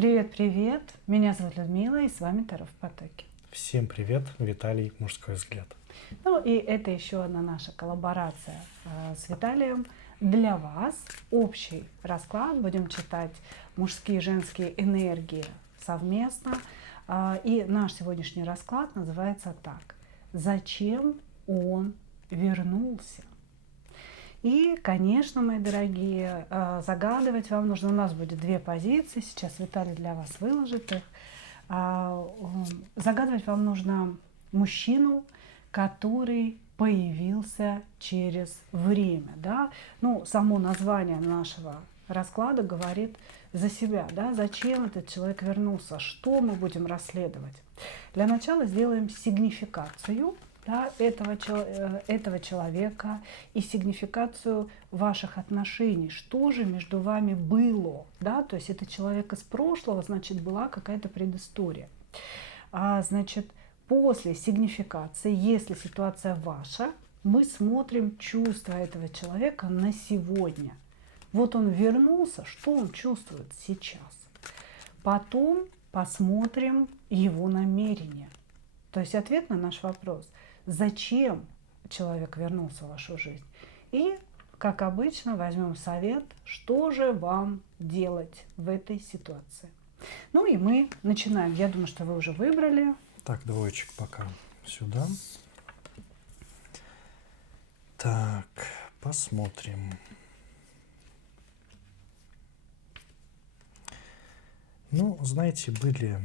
Привет, привет! Меня зовут Людмила, и с вами Таро в потоке. Всем привет, Виталий, «Мужской взгляд». Ну и это еще одна наша коллаборация с Виталием. Для вас общий расклад. Будем читать мужские и женские энергии совместно. И наш сегодняшний расклад называется так. Зачем он вернулся? И, конечно, мои дорогие, загадывать вам нужно. У нас будет две позиции. Сейчас Виталий для вас выложит их. Загадывать вам нужно мужчину, который появился через время. Да? Ну, само название нашего расклада говорит за себя. Да? Зачем этот человек вернулся? Что мы будем расследовать? Для начала сделаем сигнификацию, да, этого человека и сигнификацию ваших отношений. Что же между вами было? Да? То есть это человек из прошлого, значит, была какая-то предыстория. Значит, после сигнификации, если ситуация ваша, мы смотрим чувства этого человека на сегодня. Вот он вернулся, что он чувствует сейчас. Потом посмотрим его намерения. То есть ответ на наш вопрос – зачем человек вернулся в вашу жизнь. И, как обычно, возьмем совет, что же вам делать в этой ситуации. Ну и мы начинаем. Я думаю, что вы уже выбрали. Так, двоечек пока сюда. Так, посмотрим. Ну, знаете, были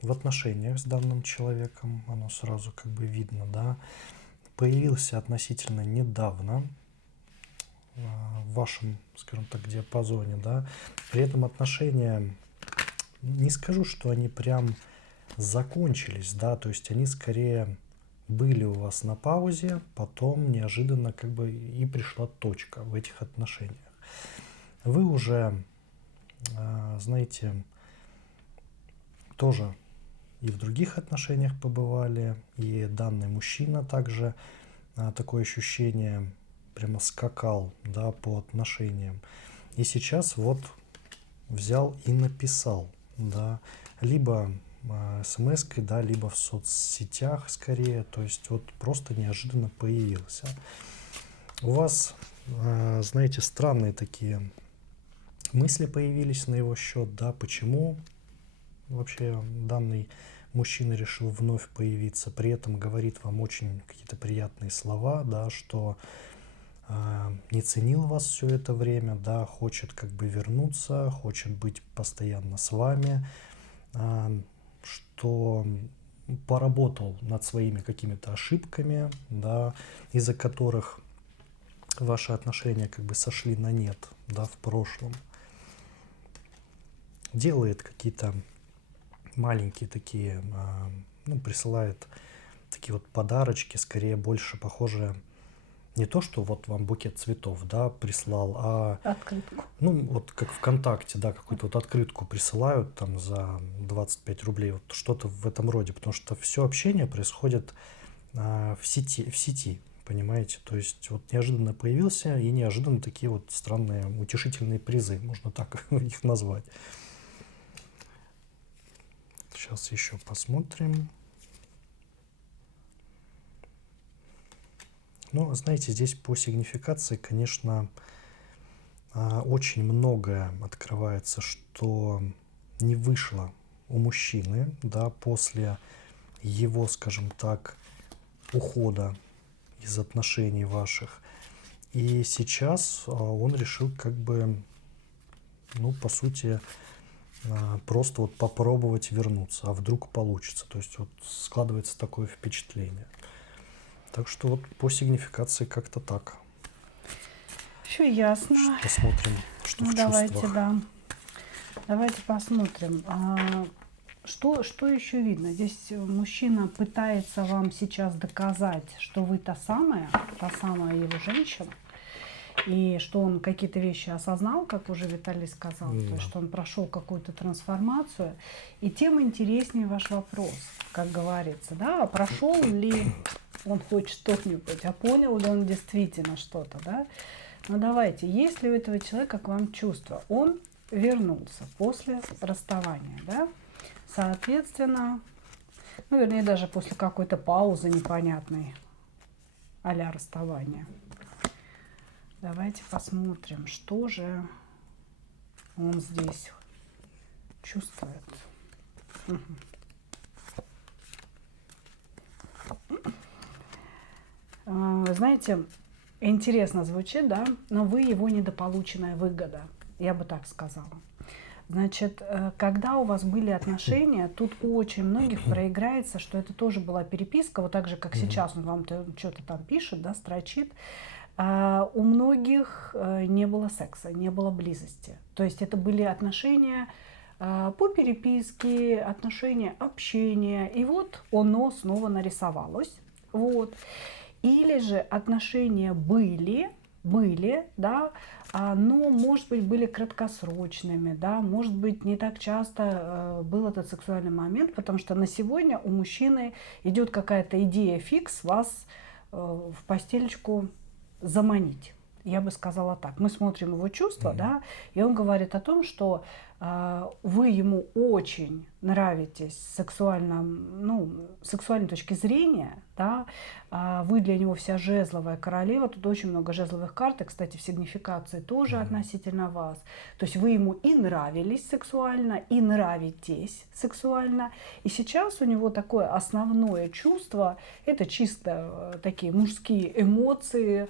в отношениях с данным человеком, оно сразу как бы видно, да, появился относительно недавно в вашем, скажем так, диапазоне, да, при этом отношения, не скажу, что они прям закончились, да, то есть они скорее были у вас на паузе, потом неожиданно как бы и пришла точка в этих отношениях. Вы уже, знаете, тоже и в других отношениях побывали, и данный мужчина также такое ощущение прямо скакал, да, по отношениям. И сейчас вот взял и написал, да, либо смс-кой, да, либо в соцсетях скорее, то есть вот просто неожиданно появился. У вас, знаете, странные такие мысли появились на его счет, да, почему вообще данный мужчина решил вновь появиться, при этом говорит вам очень какие-то приятные слова, да, что не ценил вас все это время, да, хочет как бы вернуться, хочет быть постоянно с вами, что поработал над своими какими-то ошибками, да, из-за которых ваши отношения как бы сошли на нет, да, в прошлом. Делает какие-то маленькие такие, ну, присылает такие вот подарочки, скорее больше похожие, не то, что вот вам букет цветов, да, прислал, а Открытку. ну, вот как ВКонтакте, да, какую-то вот открытку присылают там за 25 рублей, вот что-то в этом роде, потому что все общение происходит в сети, понимаете, то есть вот неожиданно появился и неожиданно такие вот странные утешительные призы, можно так их назвать. Сейчас еще посмотрим. Ну, знаете, здесь по сигнификации, конечно, очень многое открывается, что не вышло у мужчины, да, после его, скажем так, ухода из отношений ваших. И сейчас он решил как бы, ну, по сути, просто вот попробовать вернуться, а вдруг получится. То есть вот складывается такое впечатление. Так что вот по сигнификации как-то так. Все ясно. Посмотрим, что Ну, в давайте, чувствах. да. Давайте посмотрим. Что еще видно? Здесь мужчина пытается вам сейчас доказать, что вы та самая его женщина, и что он какие-то вещи осознал, как уже Виталий сказал, то есть что он прошел какую-то трансформацию. И тем интереснее ваш вопрос, как говорится, да, прошел ли он хоть что-нибудь, а понял ли он действительно что-то, да? Но давайте, есть ли у этого человека к вам чувство? Он вернулся после расставания, да? Соответственно, ну, вернее, даже после какой-то паузы непонятной а-ля расставания. Давайте посмотрим, что же он здесь чувствует. Знаете, интересно звучит, да, но вы его недополученная выгода, я бы так сказала. Значит, когда у вас были отношения, тут у очень многих проиграется, что это тоже была переписка, вот так же, как сейчас он вам что-то там пишет, да, строчит. У многих не было секса, не было близости. То есть это были отношения по переписке, отношения общения. И вот оно снова нарисовалось. Вот. Или же отношения были, да, но, может быть, были краткосрочными, да, может быть, не так часто был этот сексуальный момент, потому что на сегодня у мужчины идет какая-то идея фикс вас в постелечку заманить. Я бы сказала так. Мы смотрим его чувства, да, и он говорит о том, что вы ему очень нравитесь сексуально, ну, с сексуальной точки зрения, да, вы для него вся жезловая королева, тут очень много жезловых карт, и, кстати, в сигнификации тоже относительно вас. То есть вы ему и нравились сексуально, и нравитесь сексуально, и сейчас у него такое основное чувство, это чисто такие мужские эмоции,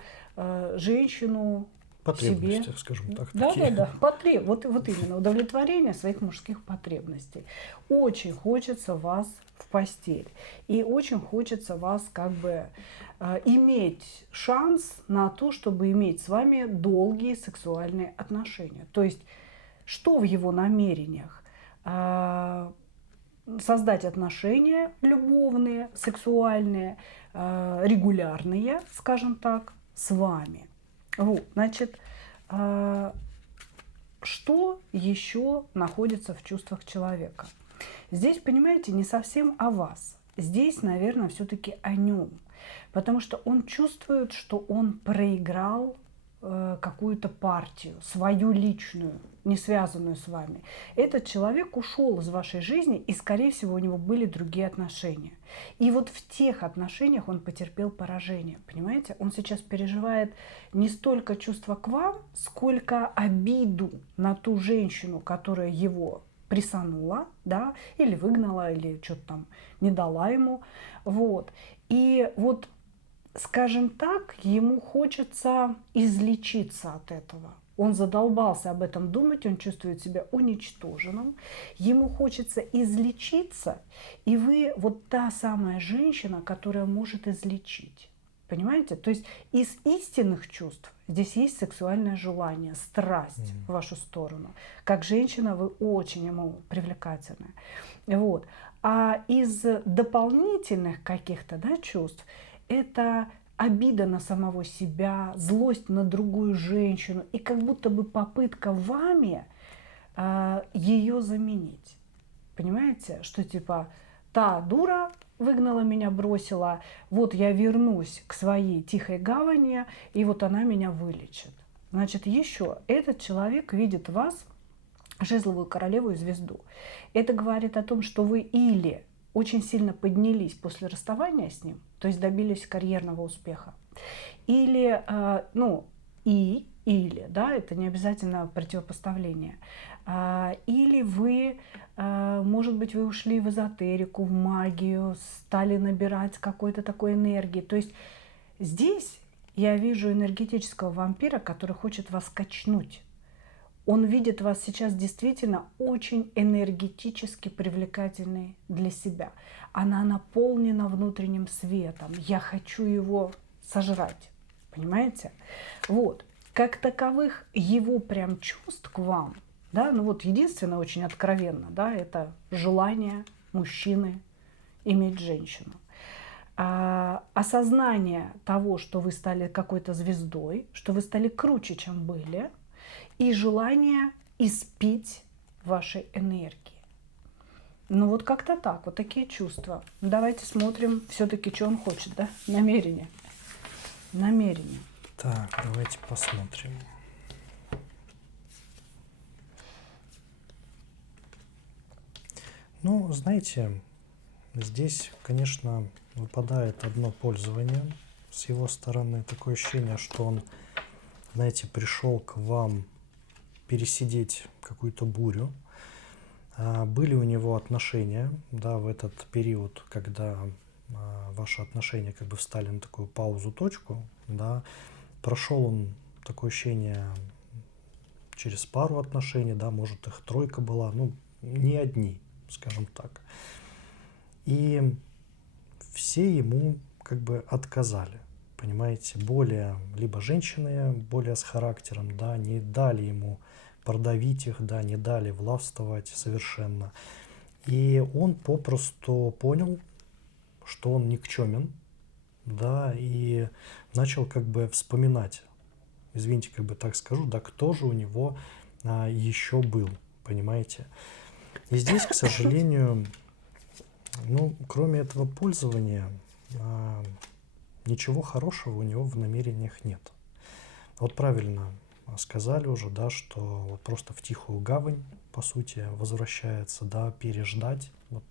женщину Потребности, себе. скажем так. Да, такие. да, да. Вот именно удовлетворение своих мужских потребностей. Очень хочется вас в постель. И очень хочется вас как бы иметь шанс на то, чтобы иметь с вами долгие сексуальные отношения. То есть, что в его намерениях? Создать отношения любовные, сексуальные, регулярные, скажем так, с вами. Вот, значит, что еще находится в чувствах человека? Здесь, понимаете, не совсем о вас. Здесь, наверное, все-таки о нем. Потому что он чувствует, что он проиграл какую-то партию, свою личную, не связанную с вами. Этот человек ушел из вашей жизни, и, скорее всего, у него были другие отношения. И вот в тех отношениях он потерпел поражение. Понимаете? Он сейчас переживает не столько чувства к вам, сколько обиду на ту женщину, которая его присанула, да, или выгнала, или что-то там не дала ему. Вот. И вот, скажем так, ему хочется излечиться от этого. Он задолбался об этом думать, он чувствует себя уничтоженным, ему хочется излечиться, и вы вот та самая женщина, которая может излечить. Понимаете? То есть из истинных чувств здесь есть сексуальное желание, страсть в вашу сторону. Как женщина вы очень ему привлекательны. Вот. А из дополнительных каких-то, да, чувств это обида на самого себя, злость на другую женщину и как будто бы попытка вами ее заменить. Понимаете, что типа та дура выгнала меня, бросила, вот я вернусь к своей тихой гавани, и вот она меня вылечит. Значит, еще этот человек видит вас, жезловую королеву и звезду. Это говорит о том, что вы или очень сильно поднялись после расставания с ним, то есть добились карьерного успеха, или, или, да, это не обязательно противопоставление, или вы, может быть, вы ушли в эзотерику, в магию, стали набирать какой-то такой энергии. То есть здесь я вижу энергетического вампира, который хочет вас качнуть. Он видит вас сейчас действительно очень энергетически привлекательной для себя. Она наполнена внутренним светом. Я хочу его сожрать. Понимаете? Вот. Как таковых его прям чувств к вам, да, ну вот единственное очень откровенно, да, это желание мужчины иметь женщину. Осознание того, что вы стали какой-то звездой, что вы стали круче, чем были, и желание испить вашей энергии. Ну вот как-то так, вот такие чувства. Давайте смотрим все-таки, что он хочет, да? Намерение. Так, давайте посмотрим. Ну, знаете, здесь, конечно, выпадает одно пользование с его стороны. Такое ощущение, что он, знаете, пришел к вам пересидеть какую-то бурю. Были у него отношения, да, в этот период, когда ваши отношения как бы встали на такую паузу, точку, да, прошел он, такое ощущение, через пару отношений, да, может их тройка была, ну, не одни, скажем так. И все ему как бы отказали, понимаете, более, либо женщины более с характером, да, не дали ему продавить их, да, не дали властвовать совершенно. И он попросту понял, что он никчемен, да, и начал как бы вспоминать, извините, как бы так скажу, да, кто же у него еще был, понимаете. И здесь, к сожалению, ну, кроме этого пользования, ничего хорошего у него в намерениях нет. Вот правильно сказали уже, да, что вот просто в тихую гавань, по сути, возвращается, да, переждать вот,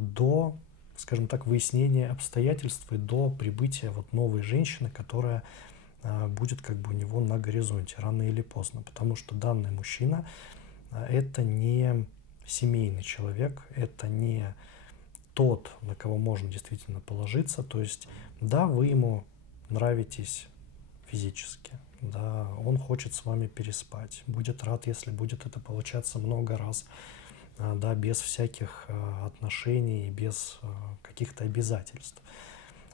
до, скажем так, выяснения обстоятельств и до прибытия вот новой женщины, которая будет как бы у него на горизонте рано или поздно, потому что данный мужчина это не семейный человек, это не тот, на кого можно действительно положиться. То есть, да, вы ему нравитесь физически, да, он хочет с вами переспать, будет рад, если будет это получаться много раз, да, без всяких отношений, без каких-то обязательств.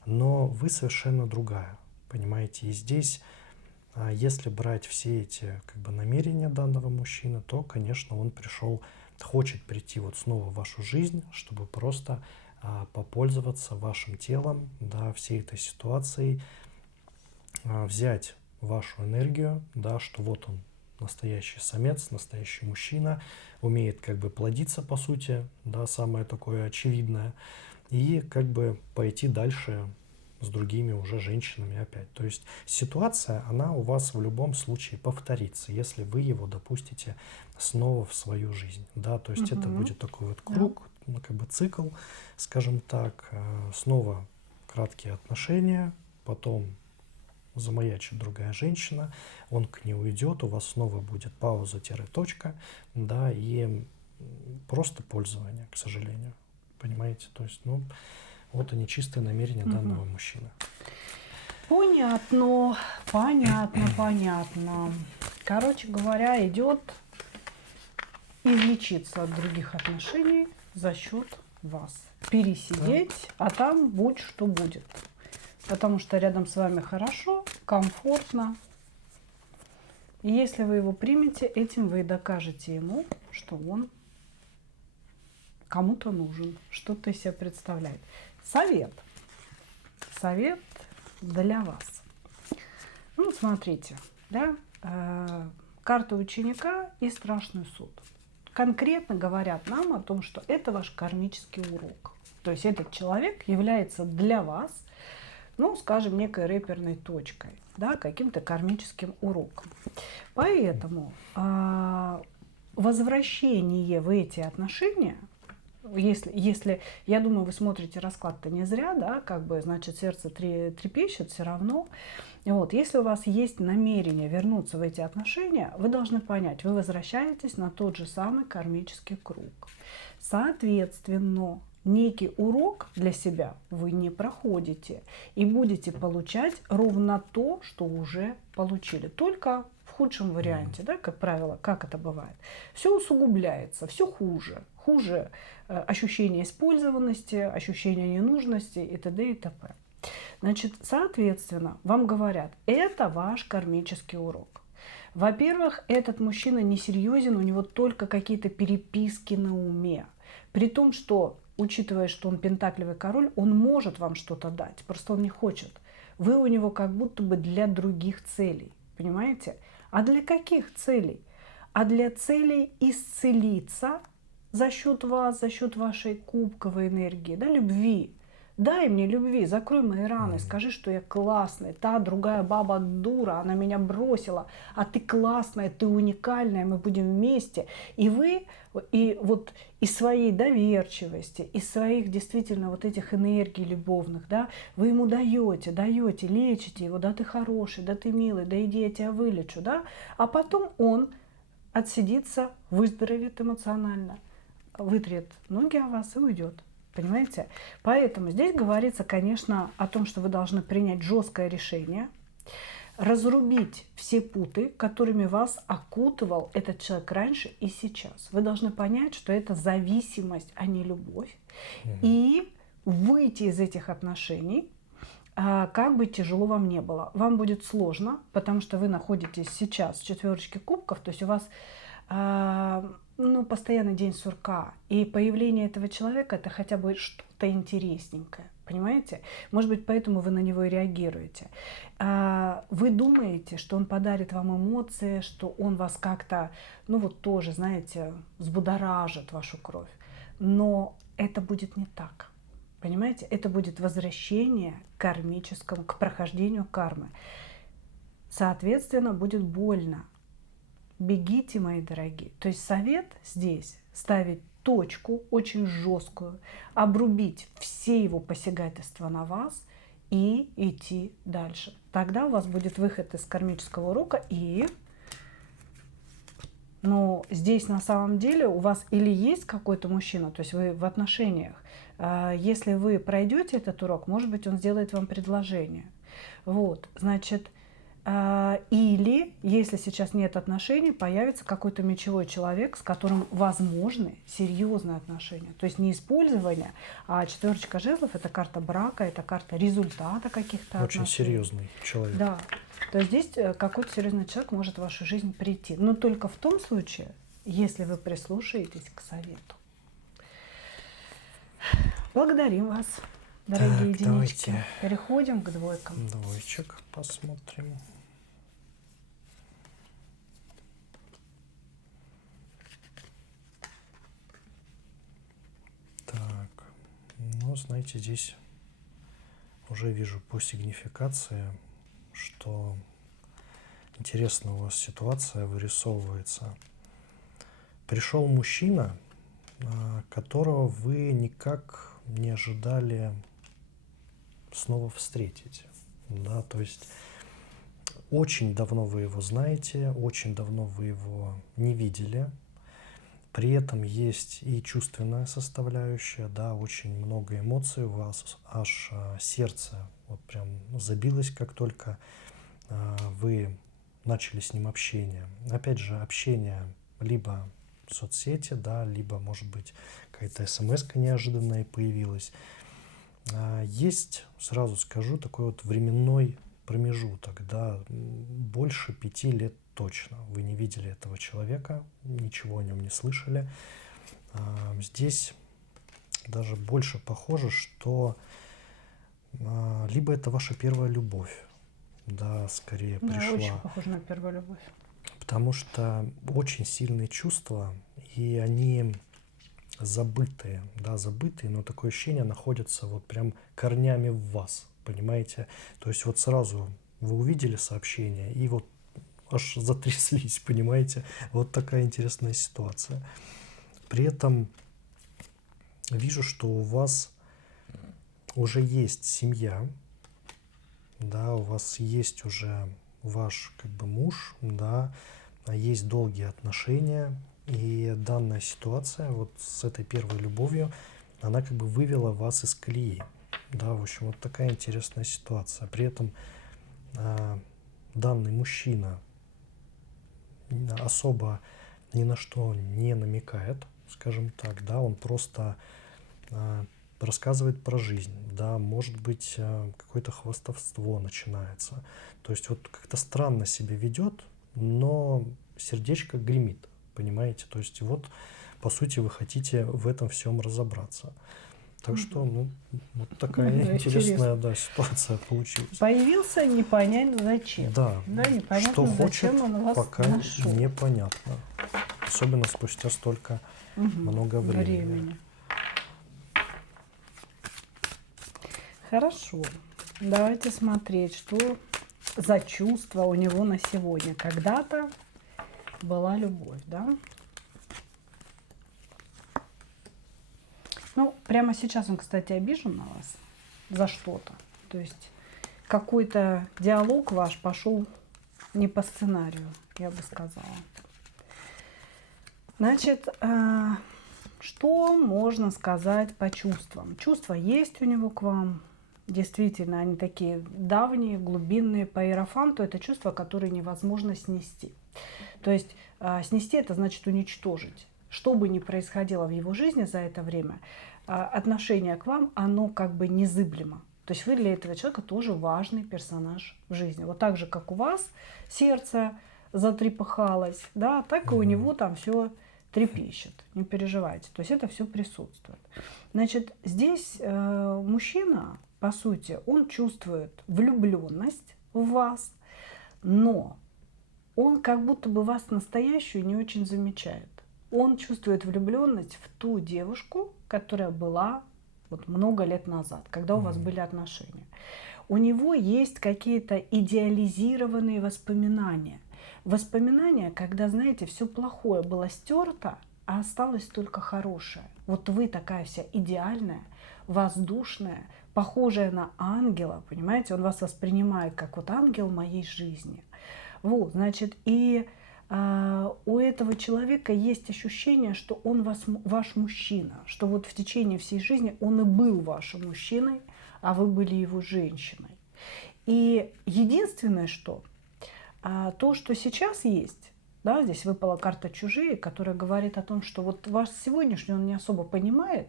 Но вы совершенно другая, понимаете, и здесь, если брать все эти как бы намерения данного мужчины, то, конечно, он хочет прийти вот снова в вашу жизнь, чтобы просто попользоваться вашим телом, да, всей этой ситуацией, взять вашу энергию, да, что вот он настоящий самец, настоящий мужчина, умеет как бы плодиться, по сути, да, самое такое очевидное, и как бы пойти дальше с другими уже женщинами опять. То есть ситуация, она у вас в любом случае повторится, если вы его допустите снова в свою жизнь. Да? То есть это будет такой вот круг, ну, как бы цикл, скажем так, снова краткие отношения, потом замаячит другая женщина, он к ней уйдет, у вас снова будет пауза-точка, да, и просто пользование, к сожалению. Понимаете? То есть, ну, вот они чистые намерения данного мужчины. Понятно, понятно. Короче говоря, идет излечиться от других отношений за счет вас. Пересидеть, а там будь что будет. Потому что рядом с вами хорошо, комфортно. И если вы его примете, этим вы докажете ему, что он кому-то нужен, что-то из себя представляет. Совет для вас. Ну, смотрите, да, карта ученика и страшный суд. Конкретно говорят нам о том, что это ваш кармический урок. То есть этот человек является для вас, ну, скажем, некой реперной точкой, да, каким-то кармическим уроком. Поэтому возвращение в эти отношения, если, я думаю, вы смотрите расклад-то не зря, да, как бы, значит, сердце трепещет все равно. Вот, если у вас есть намерение вернуться в эти отношения, вы должны понять, вы возвращаетесь на тот же самый кармический круг. Соответственно, некий урок для себя вы не проходите и будете получать ровно то, что уже получили, только в худшем варианте, да, как правило, как это бывает. Все усугубляется, все хуже ощущение использованности, ощущение ненужности и т.д. и т.п. Значит, соответственно, вам говорят, это ваш кармический урок. Во-первых, этот мужчина несерьезен, у него только какие-то переписки на уме. При том, что, учитывая, что он пентаклевый король, он может вам что-то дать, просто он не хочет. Вы у него как будто бы для других целей, понимаете? А для каких целей? А для целей исцелиться за счет вас, за счет вашей кубковой энергии, да, любви, дай мне любви, закрой мои раны, скажи, что я классный, та другая баба дура, она меня бросила, а ты классная, ты уникальная, мы будем вместе. И вы, и вот из своей доверчивости, из своих действительно вот этих энергий любовных, да, вы ему даете, лечите его, да ты хороший, да ты милый, да иди я тебя вылечу, да, а потом он отсидится, выздоровеет эмоционально, вытрет ноги о вас и уйдет. Понимаете? Поэтому здесь говорится, конечно, о том, что вы должны принять жесткое решение, разрубить все путы, которыми вас окутывал этот человек раньше и сейчас. Вы должны понять, что это зависимость, а не любовь. И выйти из этих отношений, как бы тяжело вам не было. Вам будет сложно, потому что вы находитесь сейчас в 4 кубков, то есть у вас постоянный день сурка. И появление этого человека – это хотя бы что-то интересненькое. Понимаете? Может быть, поэтому вы на него и реагируете. Вы думаете, что он подарит вам эмоции, что он вас как-то, тоже, знаете, взбудоражит вашу кровь. Но это будет не так. Понимаете? Это будет возвращение к кармическому, к прохождению кармы. Соответственно, будет больно. Бегите, мои дорогие. То есть совет здесь ставить точку очень жесткую, обрубить все его посягательства на вас и идти дальше. Тогда у вас будет выход из кармического урока. Но здесь на самом деле у вас или есть какой-то мужчина, то есть вы в отношениях. Если вы пройдете этот урок, может быть, он сделает вам предложение. Значит, или, если сейчас нет отношений, появится какой-то мечевой человек, с которым возможны серьезные отношения. То есть не использование, а 4 жезлов – это карта брака, это карта результата каких-то Очень отношений. серьезный человек. Да. То есть здесь какой-то серьезный человек может в вашу жизнь прийти. Но только в том случае, если вы прислушаетесь к совету. Благодарим вас, дорогие единички. Давайте Переходим к двойкам. Двоечек посмотрим. Так, знаете, здесь уже вижу по сигнификации, что интересная у вас ситуация вырисовывается. Пришел мужчина, которого вы никак не ожидали снова встретить. Да, то есть очень давно вы его знаете, очень давно вы его не видели. При этом есть и чувственная составляющая, да, очень много эмоций у вас, аж сердце прям забилось, как только вы начали с ним общение. Опять же, общение либо в соцсети, да, либо, может быть, какая-то смс-ка неожиданная появилась. Есть, сразу скажу, такой временной промежуток, да, больше 5 лет точно. Вы не видели этого человека, ничего о нем не слышали. Здесь даже больше похоже, что либо это ваша первая любовь, да, скорее пришла. Очень похоже на первую любовь. Потому что очень сильные чувства, и они забытые, но такое ощущение находится прям корнями в вас, понимаете? То есть сразу вы увидели сообщение и аж затряслись, понимаете? Такая интересная ситуация. При этом вижу, что у вас уже есть семья, да, у вас есть уже ваш муж, да, есть долгие отношения, и данная ситуация с этой первой любовью, она вывела вас из колеи. Да, в общем, такая интересная ситуация. При этом данный мужчина особо ни на что не намекает, скажем так, да, он просто рассказывает про жизнь, да, может быть, какое-то хвастовство начинается. То есть как-то странно себя ведет, но сердечко гремит, понимаете? То есть по сути, вы хотите в этом всем разобраться. Так что, такая интересная ситуация получилась. Появился не понять зачем. Да, непонятно, что хочет, зачем он вас пока нашел. непонятно. Особенно спустя столько много времени. Хорошо. Давайте смотреть, что за чувство у него на сегодня. Когда-то была любовь, да? Ну, прямо сейчас он, кстати, обижен на вас за что-то. То есть какой-то диалог ваш пошел не по сценарию, я бы сказала. Значит, что можно сказать по чувствам? Чувства есть у него к вам. Действительно, они такие давние, глубинные. По иерофанту это чувства, которые невозможно снести. То есть снести это значит уничтожить. Что бы ни происходило в его жизни за это время, отношение к вам, оно как бы незыблемо. То есть вы для этого человека тоже важный персонаж в жизни. Вот так же, как у вас сердце затрепыхалось, да, так и у него там все трепещет. Не переживайте. То есть это все присутствует. Значит, здесь мужчина, по сути, он чувствует влюбленность в вас, но он как будто бы вас настоящую не очень замечает. Он чувствует влюбленность в ту девушку, которая была вот много лет назад, когда у вас были отношения. У него есть какие-то идеализированные воспоминания. Воспоминания, когда, знаете, все плохое было стерто, а осталось только хорошее. Вот вы такая вся идеальная, воздушная, похожая на ангела, понимаете? Он вас воспринимает как вот ангел моей жизни. Вот, значит, и у этого человека есть ощущение, что он ваш мужчина, что вот в течение всей жизни он и был вашим мужчиной, а вы были его женщиной. И единственное, что то, что сейчас есть, да, здесь выпала карта «Чужие», которая говорит о том, что вот ваш сегодняшний он не особо понимает,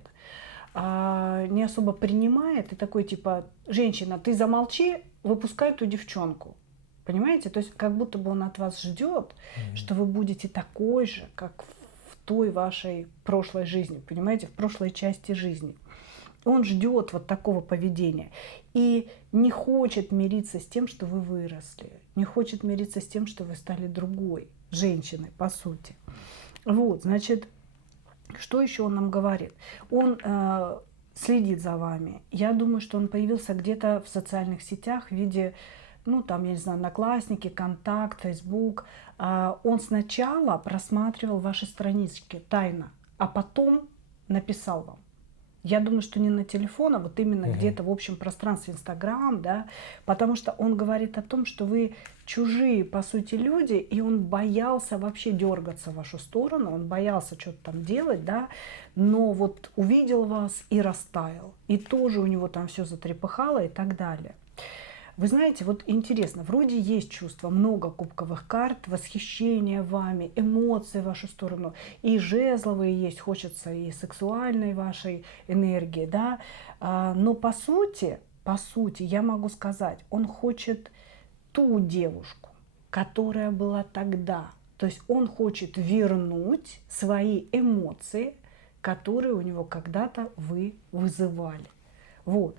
не особо принимает, и такой типа: женщина, ты замолчи, выпускай ту девчонку. Понимаете? То есть как будто бы он от вас ждет, что вы будете такой же, как в той вашей прошлой жизни, понимаете, в прошлой части жизни. Он ждет вот такого поведения и не хочет мириться с тем, что вы выросли, не хочет мириться с тем, что вы стали другой женщиной, по сути. Вот, значит, что еще он нам говорит? Он следит за вами. Я думаю, что он появился где-то в социальных сетях в виде, ну, там, я не знаю, Одноклассники, Контакт, Фейсбук. Он сначала просматривал ваши странички тайно, а потом написал вам. Я думаю, что не на телефон, а вот именно где-то в общем пространстве Инстаграм, да, потому что он говорит о том, что вы чужие, по сути, люди, и он боялся вообще дергаться в вашу сторону, он боялся что-то там делать, да, но вот увидел вас и растаял, и тоже у него там все затрепыхало и так далее. Вы знаете, вот интересно, вроде есть чувство, много кубковых карт, восхищение вами, эмоции в вашу сторону, и жезловые есть, хочется и сексуальной вашей энергии, да, но по сути, я могу сказать, он хочет ту девушку, которая была тогда, то есть он хочет вернуть свои эмоции, которые у него когда-то вы вызывали, вот.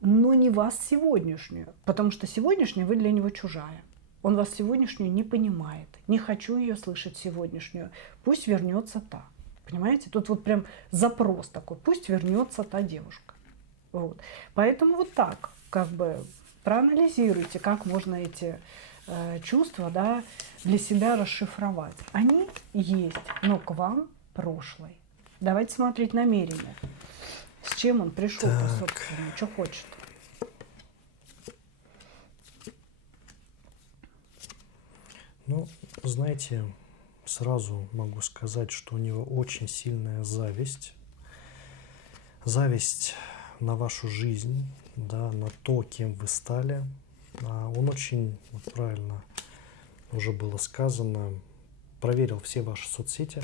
Но не вас сегодняшнюю, потому что сегодняшняя вы для него чужая. Он вас сегодняшнюю не понимает. Не хочу ее слышать сегодняшнюю. Пусть вернется та. Понимаете? Тут вот прям запрос такой. Пусть вернется та девушка. Вот. Поэтому вот так как бы проанализируйте, как можно эти чувства, да, для себя расшифровать. Они есть, но к вам прошлое. Давайте смотреть намерения. С чем он пришел по собственному, что хочет. Ну, знаете, сразу могу сказать, что у него очень сильная зависть. Зависть на вашу жизнь, да, на то, кем вы стали. Он очень, вот правильно уже было сказано, проверил все ваши соцсети,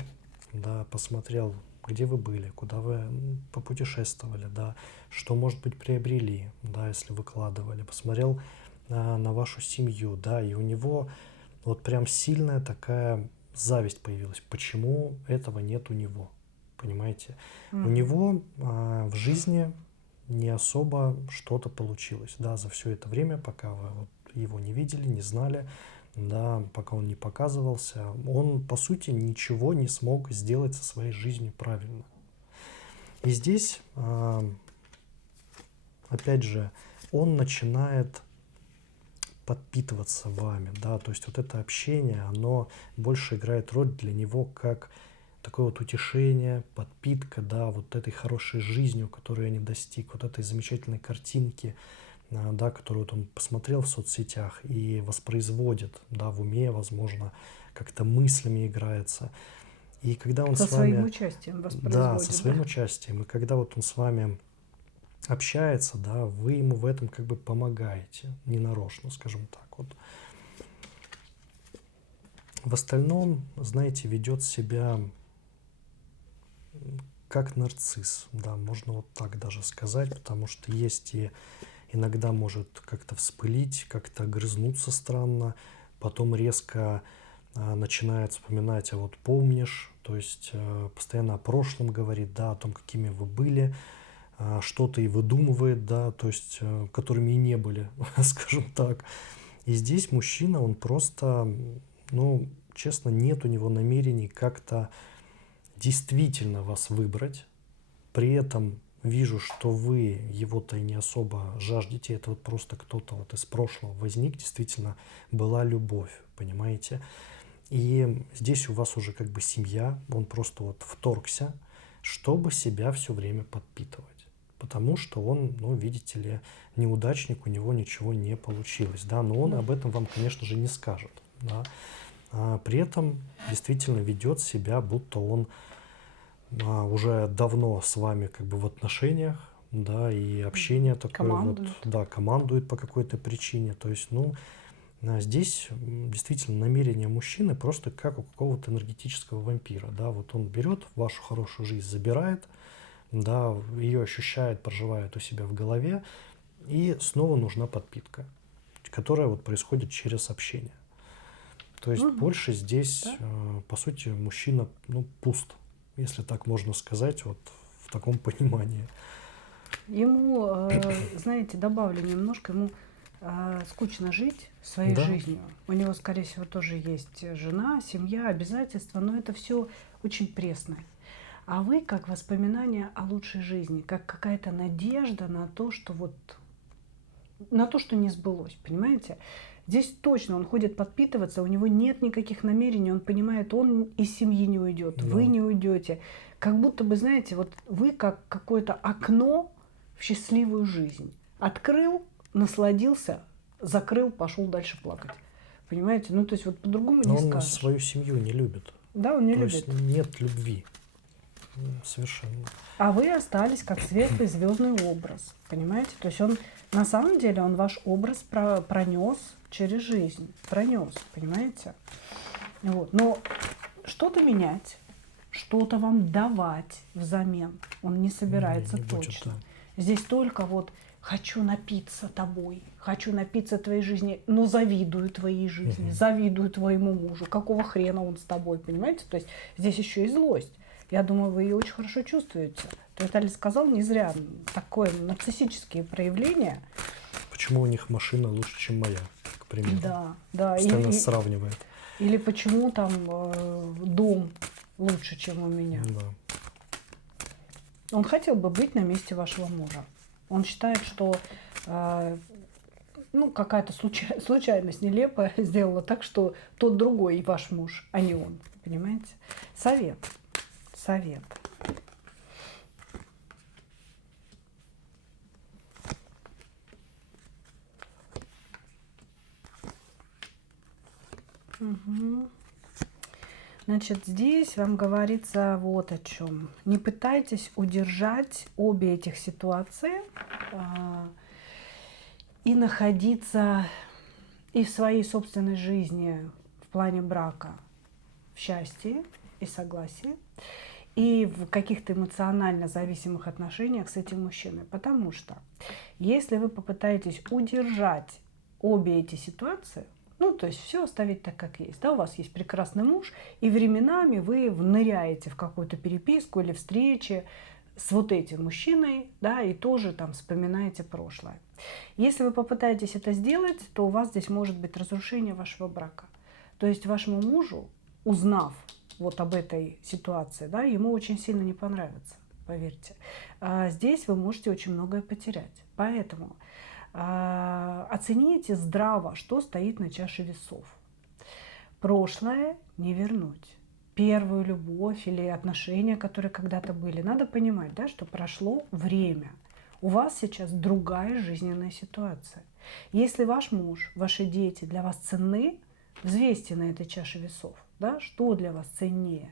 да, посмотрел, где вы были, куда вы попутешествовали, да, что, может быть, приобрели, да, если выкладывали, посмотрел на вашу семью, да, и у него вот прям сильная такая зависть появилась. Почему этого нет у него, понимаете? У него в жизни не особо что-то получилось, да, за все это время, пока вы вот его не видели, не знали, да, пока он не показывался, он, по сути, ничего не смог сделать со своей жизнью правильно. И здесь опять же, он начинает подпитываться вами, да, то есть вот это общение, оно больше играет роль для него как такое вот утешение, подпитка, да, вот этой хорошей жизнью, которую я не достиг, вот этой замечательной картинки, да, которую вот он посмотрел в соцсетях и воспроизводит, да, в уме, возможно, как-то мыслями играется. И когда он Со с своим вами, участием да, со воспроизводит, своим да? участием, и когда вот он с вами общается, да, вы ему в этом как бы помогаете, ненарочно, скажем так. Вот. В остальном, знаете, ведет себя как нарцисс, да, можно вот так даже сказать, потому что есть и иногда может как-то вспылить, как-то огрызнуться странно, потом резко начинает вспоминать, а вот помнишь, то есть постоянно о прошлом говорит, да, о том, какими вы были, что-то и выдумывает, да, то есть которыми и не были, скажем так. И здесь мужчина, он просто, ну, честно, нет у него намерений как-то действительно вас выбрать. При этом вижу, что вы его-то и не особо жаждете. Это вот просто кто-то вот из прошлого возник, действительно была любовь, понимаете? И здесь у вас уже как бы семья, он просто вот вторгся, чтобы себя все время подпитывать. Потому что он, ну, видите ли, неудачник, у него ничего не получилось, да, но он Да. об этом вам, конечно же, не скажет, да. При этом действительно ведет себя, будто он уже давно с вами как бы в отношениях, да, и общение такое вот, Командует. да, командует по какой-то причине. То есть, ну, здесь действительно намерение мужчины просто как у какого-то энергетического вампира, да, вот он берет вашу хорошую жизнь, забирает, да, ее ощущает, проживает у себя в голове, и снова нужна подпитка, которая вот происходит через общение. То есть Мгм. больше здесь, Да. по сути, мужчина, ну, пуст, если так можно сказать, вот в таком понимании. Ему, знаете, добавлю немножко, ему скучно жить своей Да, жизнью. У него, скорее всего, тоже есть жена, семья, обязательства, но это все очень пресно. А вы как воспоминание о лучшей жизни, как какая-то надежда на то, что вот на то, что не сбылось, понимаете? Здесь точно он ходит подпитываться, у него нет никаких намерений, он понимает, он из семьи не уйдет, вы да. не уйдете. Как будто бы, знаете, вот вы как какое-то окно в счастливую жизнь. Открыл, насладился, закрыл, пошел дальше плакать. Понимаете? Ну, то есть вот по-другому Но не он скажешь. свою семью не любит. Да, он не То есть любит. нет любви. Совершенно. А вы остались как светлый звездный образ, понимаете? То есть он на самом деле он ваш образ пронес через жизнь, пронес, понимаете? Вот. Но что-то менять, что-то вам давать взамен он не собирается Не будет, точно. да. Здесь только вот хочу напиться тобой, хочу напиться твоей жизни, но завидую твоей жизни, завидую твоему мужу. Какого хрена он с тобой, понимаете? То есть здесь еще и злость. Я думаю, вы ее очень хорошо чувствуете. Виталий сказал не зря. Такое нарциссические проявления. Почему у них машина лучше, чем моя, к примеру? Да, да. Постоянно сравнивает. Или почему там дом лучше, чем у меня. Да. Он хотел бы быть на месте вашего мужа. Он считает, что ну, какая-то случайность нелепая сделала так, что тот другой ваш муж, а не он. Понимаете? Совет. Совет. Угу. Значит, здесь вам говорится вот о чем. Не пытайтесь удержать обе этих ситуации и находиться и в своей собственной жизни в плане брака в счастье и согласии, и в каких-то эмоционально зависимых отношениях с этим мужчиной. Потому что если вы попытаетесь удержать обе эти ситуации, ну, то есть все оставить так, как есть. Да, у вас есть прекрасный муж, и временами вы ныряете в какую-то переписку или встречи с вот этим мужчиной, да, и тоже там вспоминаете прошлое. Если вы попытаетесь это сделать, то у вас здесь может быть разрушение вашего брака. То есть вашему мужу, узнав вот об этой ситуации, да, ему очень сильно не понравится. поверьте. Здесь вы можете очень многое потерять. Поэтому оцените здраво, что стоит на чаше весов. Прошлое не вернуть. Первую любовь или отношения, которые когда-то были. Надо понимать, да, что прошло время. У вас сейчас другая жизненная ситуация. Если ваш муж, ваши дети для вас ценны, взвесьте на этой чаше весов. Да, что для вас ценнее?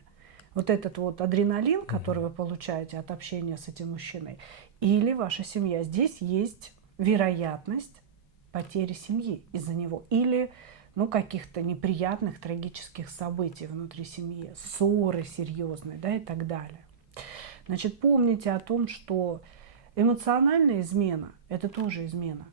Вот этот вот адреналин, который вы получаете от общения с этим мужчиной, или ваша семья. Здесь есть вероятность потери семьи из-за него. Или каких-то неприятных, трагических событий внутри семьи, ссоры серьезные, да, и так далее. Значит, помните о том, что эмоциональная измена – это тоже измена.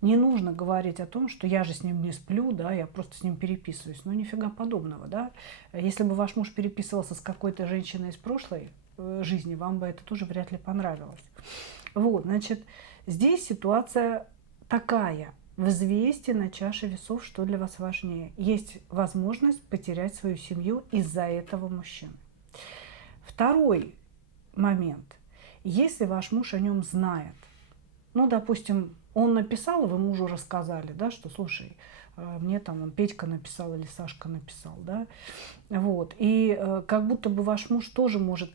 Не нужно говорить о том, что я же с ним не сплю, да, я просто с ним переписываюсь. Ну, нифига подобного, да. Если бы ваш муж переписывался с какой-то женщиной из прошлой жизни, вам бы это тоже вряд ли понравилось. Вот, значит, здесь ситуация такая. Взвесьте на чаше весов, что для вас важнее. Есть возможность потерять свою семью из-за этого мужчины. Второй момент. Если ваш муж о нем знает, допустим, он написал, и вы мужу рассказали, да, что, слушай, мне там он Петька написал или Сашка написал, да, вот, и как будто бы ваш муж тоже может,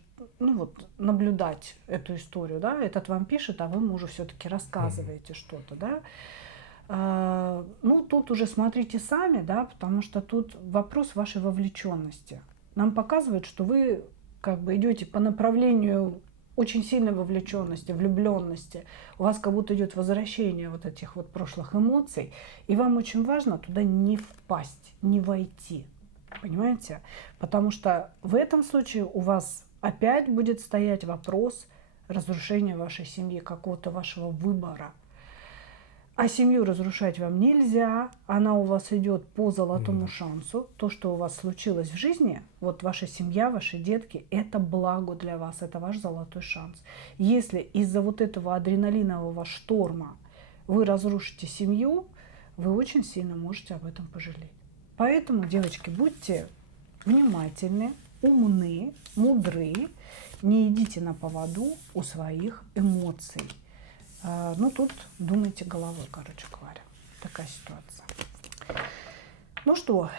наблюдать эту историю, да, этот вам пишет, а вы мужу все-таки рассказываете что-то, да. Тут уже смотрите сами, да, потому что тут вопрос вашей вовлеченности. Нам показывают, что вы как бы идете по направлению очень сильной вовлеченности, влюбленности. У вас как будто идет возвращение вот этих вот прошлых эмоций, и вам очень важно туда не впасть, не войти, понимаете? Потому что в этом случае у вас опять будет стоять вопрос разрушения вашей семьи, какого-то вашего выбора. А семью разрушать вам нельзя, она у вас идет по золотому шансу. То, что у вас случилось в жизни, вот ваша семья, ваши детки, это благо для вас, это ваш золотой шанс. Если из-за вот этого адреналинового шторма вы разрушите семью, вы очень сильно можете об этом пожалеть. Поэтому, девочки, будьте внимательны, умны, мудры, не идите на поводу у своих эмоций. Тут думайте головой, короче говоря. Такая ситуация. Ну что,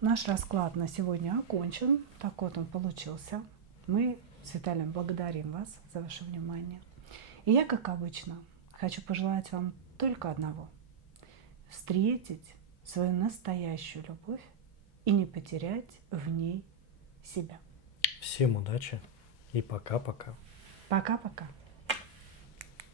наш расклад на сегодня окончен. Так вот он получился. Мы с Виталием благодарим вас за ваше внимание. И я, как обычно, хочу пожелать вам только одного. Встретить свою настоящую любовь и не потерять в ней себя. Всем удачи и пока-пока. Пока-пока.